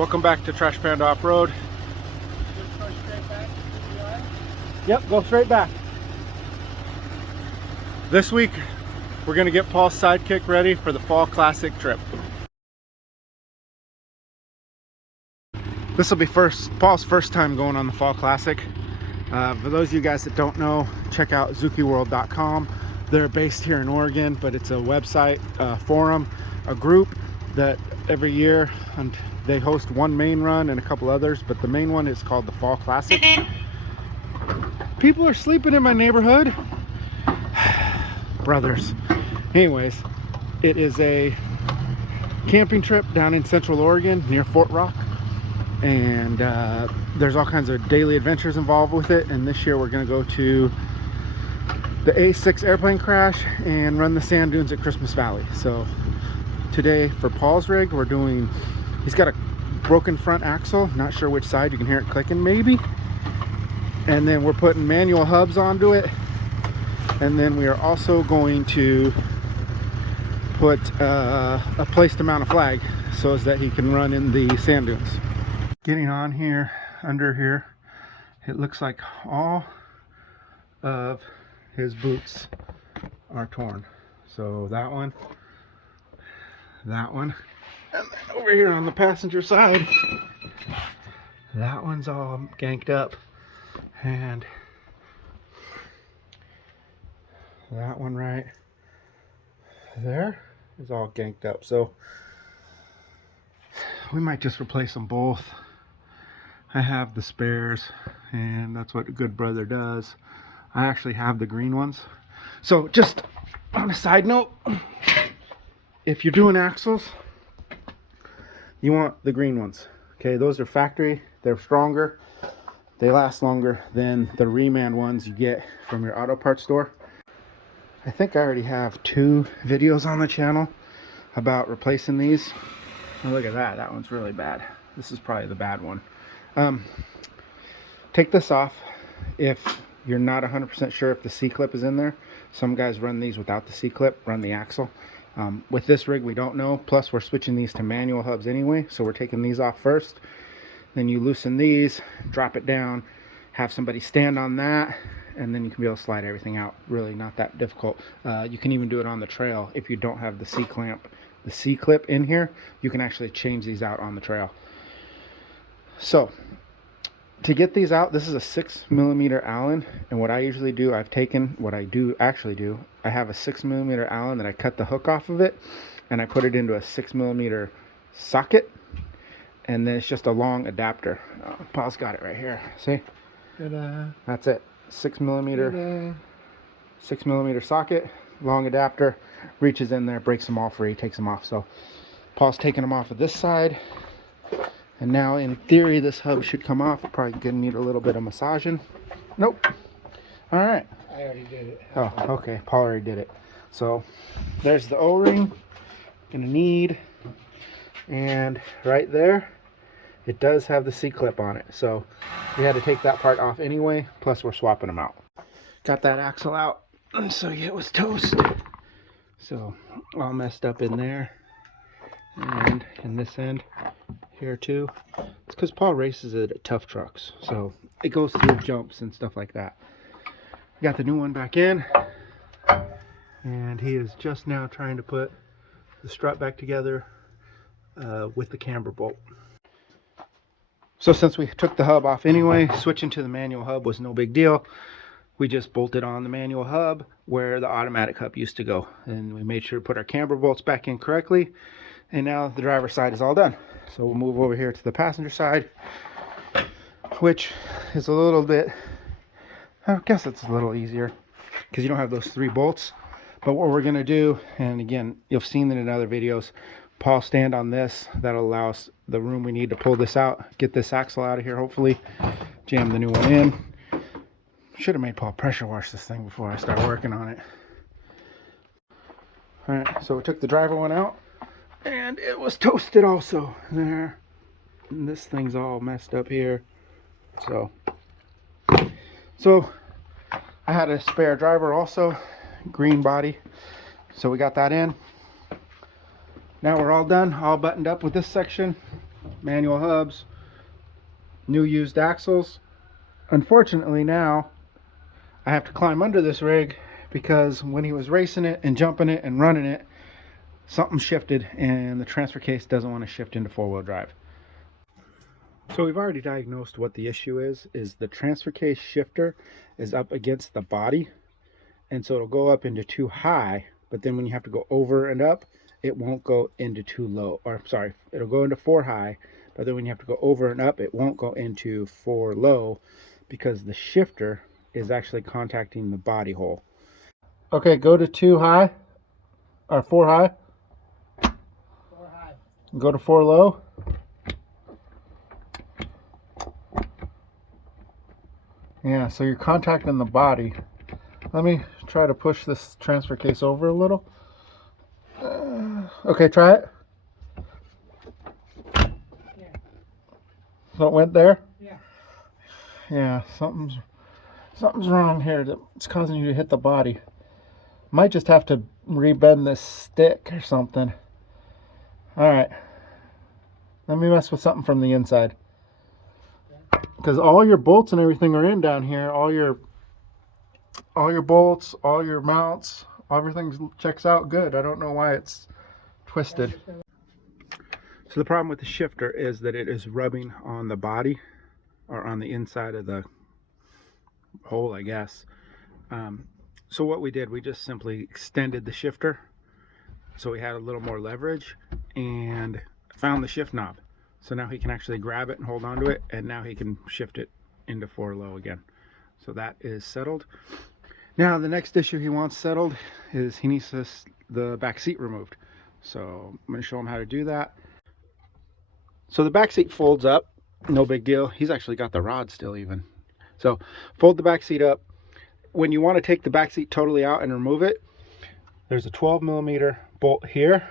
Welcome back to Trash Panda Off-Road. Just go straight back to the eye? Yep, go straight back. This week, we're going to get Paul's Sidekick ready for the Fall Classic trip. This will be Paul's first time going on the Fall Classic. For those of you guys that don't know, check out Zukiworld.com. They're based here in Oregon, but it's a website, forum, a group that every year, and they host one main run and a couple others, but the main one is called the Fall Classic. People are sleeping in my neighborhood. Brothers. Anyways, it is a camping trip down in Central Oregon near Fort Rock, and there's all kinds of daily adventures involved with it. And this year we're going to go to the A6 airplane crash and run the sand dunes at Christmas Valley. So today for Paul's rig, he's got a broken front axle, not sure which side, you can hear it clicking maybe, and then we're putting manual hubs onto it, and then we are also going to put a place to mount a flag so as that he can run in the sand dunes. Getting on here, under here, it looks like all of his boots are torn. So that one, and then over here on the passenger side, that one's all ganked up, and that one right there is all ganked up. So we might just replace them both. I have the spares, and that's what a good brother does. I actually have the green ones. So just on a side note, if you're doing axles, you want the green ones. Okay, those are factory, they're stronger, they last longer than the reman ones you get from your auto parts store. I think I already have 2 videos on the channel about replacing these. Oh, look at that, that one's really bad. This is probably the bad one. Take this off if you're not 100% sure if the C-clip is in there. Some guys run these without the C-clip, run the axle. With this rig we don't know, plus we're switching these to manual hubs anyway, so we're taking these off first. Then you loosen these, drop it down, have somebody stand on that, and then you can be able to slide everything out. Really not that difficult. You can even do it on the trail if you don't have the C-clip in here. You can actually change these out on the trail. So to get these out, this is a 6mm Allen, and what I usually do, I have a 6mm Allen that I cut the hook off of it, and I put it into a 6mm socket, and then it's just a long adapter. Paul's got it right here. See? Ta-da. That's it. 6mm socket, long adapter, reaches in there, breaks them all free, takes them off. So Paul's taking them off of this side. And now, in theory, this hub should come off. Probably gonna need a little bit of massaging. Nope. All right. I already did it. Oh, okay. Paul already did it. So there's the O-ring. Gonna need, and right there, it does have the C-clip on it. So we had to take that part off anyway. Plus, we're swapping them out. Got that axle out, so it was toast. So all messed up in there, and in this end here too. It's because Paul races it at Tough Trucks, so it goes through jumps and stuff like that. Got the new one back in, and he is just now trying to put the strut back together with the camber bolt. So since we took the hub off anyway, switching to the manual hub was no big deal. We just bolted on the manual hub where the automatic hub used to go, and we made sure to put our camber bolts back in correctly. And now the driver's side is all done. So we'll move over here to the passenger side, which is a little bit, I guess it's a little easier because you don't have those 3 bolts. But what we're gonna do, and again, you've seen it in other videos, Paul stand on this. That'll allow us the room we need to pull this out, get this axle out of here, hopefully, jam the new one in. Should have made Paul pressure wash this thing before I start working on it. All right, so we took the driver one out, and it was toasted also there. And this thing's all messed up here. So I had a spare driver also, green body. So we got that in. Now we're all done, all buttoned up with this section. manual hubs, new used axles. Unfortunately now I have to climb under this rig because when he was racing it and jumping it and running it, something shifted and the transfer case doesn't want to shift into four-wheel drive. So we've already diagnosed what the issue is the transfer case shifter is up against the body, and so it'll go up into too high, but then when you have to go over and up, it won't go into too low, or sorry, it'll go into four high, but then when you have to go over and up, it won't go into four low because the shifter is actually contacting the body hole. Okay, go to 2 high or 4 high. 4 high. Go to 4 low. Yeah, so you're contacting the body. Let me try to push this transfer case over a little. Okay, try it. Yeah. So it went there? Yeah. Yeah, something's wrong here. It's causing you to hit the body. Might just have to rebend this stick or something. Alright. Let me mess with something from the inside. Because all your bolts and everything are in down here. All your bolts, all your mounts, everything checks out good. I don't know why it's twisted. So the problem with the shifter is that it is rubbing on the body, or on the inside of the hole, I guess. So what we did, we just simply extended the shifter so we had a little more leverage, and found the shift knob. So now he can actually grab it and hold onto it, and now he can shift it into 4 low again. So that is settled. Now the next issue he wants settled is he needs the back seat removed. So I'm going to show him how to do that. So the back seat folds up, no big deal. He's actually got the rod still even. So fold the back seat up. When you want to take the back seat totally out and remove it, there's a 12mm bolt here,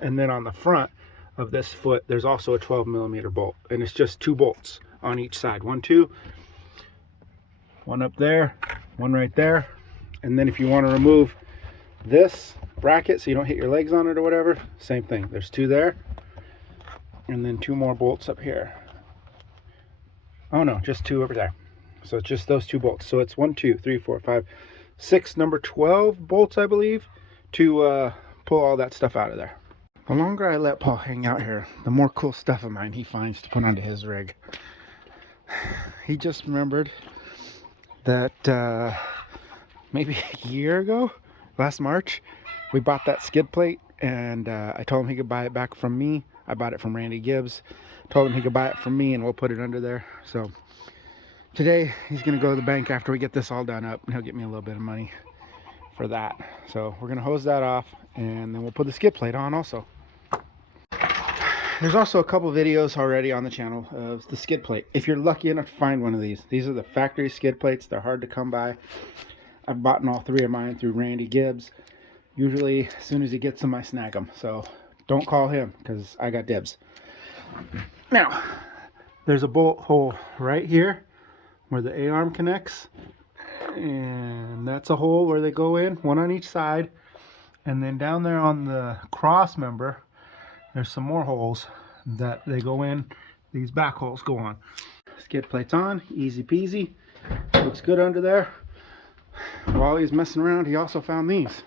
and then on the front of this foot there's also a 12mm bolt, and it's just 2 bolts on each side. 1, 2, one up there, one right there. And then if you want to remove this bracket so you don't hit your legs on it or whatever, same thing. There's 2 there, and then 2 more bolts up here. Oh no, just 2 over there. So it's just those 2 bolts. So it's 1, 2, 3, 4, 5, 6 number 12 bolts, I believe, to pull all that stuff out of there. The longer I let Paul hang out here, the more cool stuff of mine he finds to put onto his rig. He just remembered that maybe a year ago, last March, we bought that skid plate, and I told him he could buy it back from me. I bought it from Randy Gibbs. Told him he could buy it from me and we'll put it under there. So today he's gonna go to the bank after we get this all done up, and he'll get me a little bit of money for that. So we're gonna hose that off, and then we'll put the skid plate on also. There's also a couple videos already on the channel of the skid plate. If you're lucky enough to find one of these are the factory skid plates. They're hard to come by. I've bought all 3 of mine through Randy Gibbs. Usually as soon as he gets them, I snag them. So don't call him because I got dibs. Now, there's a bolt hole right here where the A-arm connects, and that's a hole where they go in, 1 on each side. And then down there on the cross member, there's some more holes that they go in. These back holes go on. Skid plate's on, easy peasy. Looks good under there. While he's messing around, he also found these.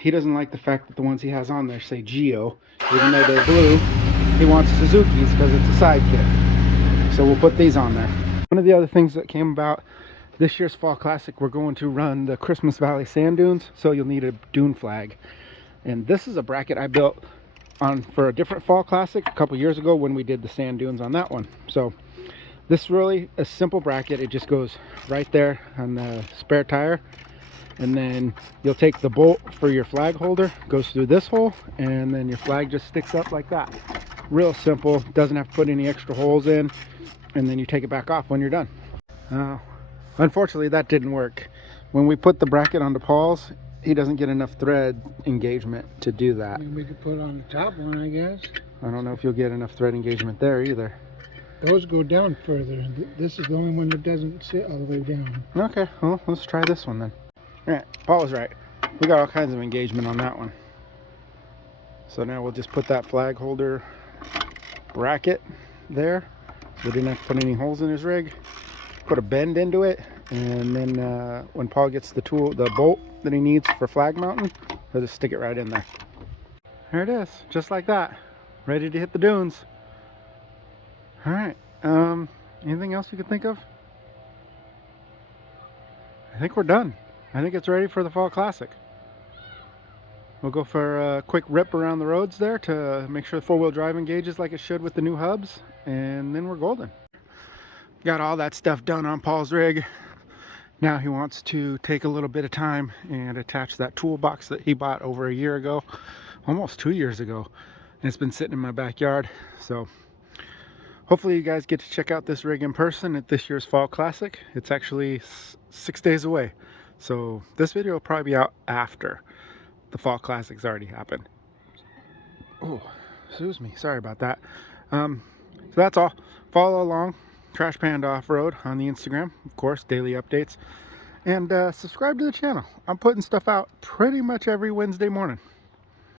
He doesn't like the fact that the ones he has on there say Geo, even though they're blue. He wants Suzuki's because it's a Sidekick. So we'll put these on there. One of the other things that came about this year's Fall Classic, we're going to run the Christmas Valley sand dunes, so you'll need a dune flag. And this is a bracket I built for a different Fall Classic a couple years ago when we did the sand dunes on that one. So this is really a simple bracket. It just goes right there on the spare tire, and then you'll take the bolt for your flag holder, goes through this hole, and then your flag just sticks up like that. Real simple, doesn't have to put any extra holes in, and then you take it back off when you're done. Unfortunately that didn't work. When we put the bracket onto Paul's, he doesn't get enough thread engagement to do that. I mean, we could put it on the top one, I guess. I don't know if you'll get enough thread engagement there either. Those go down further. This is the only one that doesn't sit all the way down. Okay, well, let's try this one then. All right, Paul was right. We got all kinds of engagement on that one. So now we'll just put that flag holder bracket there. So we didn't have to put any holes in his rig. Put a bend into it, and then when Paul gets the bolt that he needs for flag mounting, he'll just stick it right in there. There it is, just like that. Ready to hit the dunes. All right. Anything else you could think of? I think we're done. I think it's ready for the Fall Classic. We'll go for a quick rip around the roads there to make sure the four-wheel drive engages like it should with the new hubs, and then we're golden. Got all that stuff done on Paul's rig. Now he wants to take a little bit of time and attach that toolbox that he bought over a year ago, almost 2 years ago, and it's been sitting in my backyard. So hopefully you guys get to check out this rig in person at this year's Fall Classic. It's actually 6 days away, so this video will probably be out after the Fall Classic's already happened. Oh, excuse me, sorry about that. So that's all. Follow along Trash Panda Off-Road on the Instagram, of course, daily updates, and subscribe to the channel. I'm putting stuff out pretty much every Wednesday morning.